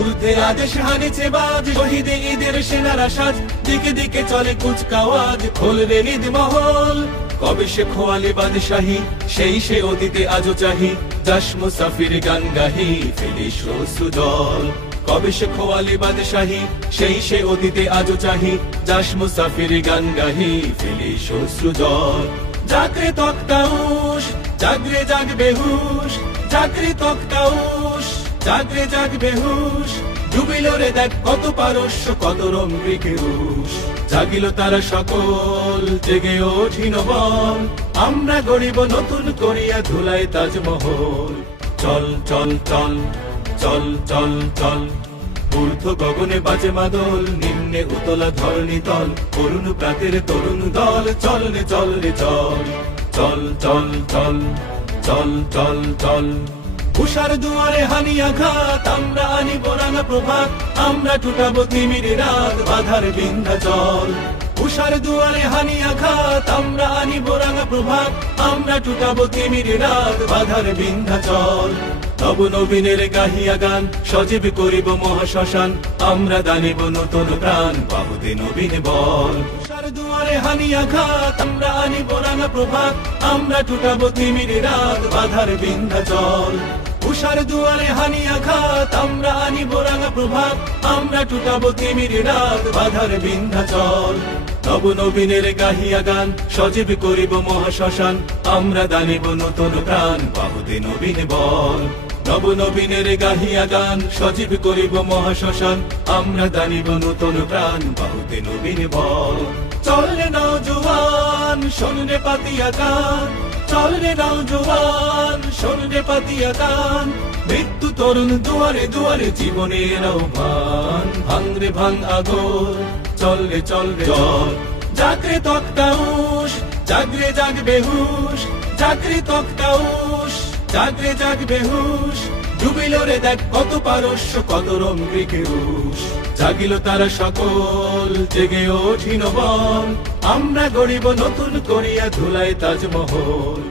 ঊর্ধ্বে আদেশ হানিছে বাজ, শহীদে ঈদের সেনারা সাজ, দিকে দিকে চলে কুচকাওয়াজ, খোলরে ঈদ মহল। কবে সে খোয়ালি বাদশাহী, সেই সে অতীতে আজও চাহি, যাস মুসাফির গান গাহি, ফেলিস অশ্রু জল। কবে সে খোয়ালি বাদশাহী, সেই সে অতীতে আজও চাহি, যাস মুসাফির গান গাহি, ফেলিস অশ্রু জল। জাগরে তক্তাউশ, জাগরে জাগ বেহুশ, জাগরে তক্তাউশ, জাগরে জাগ বেহুশ। ডুবিল রে দেখ কত পারস্য, কত রঙ্গিক রুষ। জাগিল তারা সকল, জেগে ওঠিন বল, আমরা গড়িব নতুন করিয়া ধুলায় তাজমহল। চল চল চল, চল চল চল, ঊর্ধ্ব গগনে বাজে মাদল, নিম্নে উতলা ধরণী তল, করুণ প্রাতের তরুণ দল। চল রে চল রে চল, চল চল চল, চল চল চল। উষার দুয়ারে হানি আঘাত, আমরা আনিব রাঙা প্রভাত, আমরা টুটাবো তিমির রাত, বাধার বিন্ধ্যাচল। উষার দুয়ারে হানি আঘাত, আমরা আনিব রাঙা প্রভাত, আমরা টুটাবো তিমির রাত, বাধার বিন্ধ্যাচল। নব নবীনের গাহিয়া গান, সজীব করিব মহাশ্মশান, আমরা দানিব নতুন প্রাণ, বাহুতে নবীন বল। উষার দুয়ারে হানি আঘাত, আমরা আনিব রাঙা প্রভাত, আমরা টুটাবো তিমির রাত, বাধার বিন্ধ্যাচল। উষার দুয়ারে হানি আঘাত, আমরা আনিব রাঙা প্রভাত, আমরা টুটাবো তিমির রাত, বাধার বিন্ধ্যাচল। নব নবীনের গাহিয়া গান, সজীব করিব মহাশ্মশান, আমরা দানিব নতুন প্রাণ, বাহুতে নবীন বল। নব নবীনের গাহিয়া গান, সজীব করিব মহাশ্মশান, আমরা দানিব নতুন প্রাণ, বাহুতে নবীন বল। চল রে নওজোয়ান, শোন রে পাতিয়া গান, চল রে নওজোয়ান, শোন রে পাতিয়া গান। মৃত্যু তরুণ দুয়ারে দুয়ারে, জীবনের আহ্বান, ভাঙ রে ভাঙ আগর, চল রে চল রে চল। জাগরে তক্তাউশ, জাগরে জাগ বেহুশ, জাগরে তক্তাউশ, জাগরে জাগ বেহুশ। ডুবিল রে দেখ কত পারস্য, কত রঙ্গিক রুষ। জাগিল তারা সকল, জেগে ওঠিন বল, আমরা গড়িব নতুন করিয়া ধুলায় তাজমহল।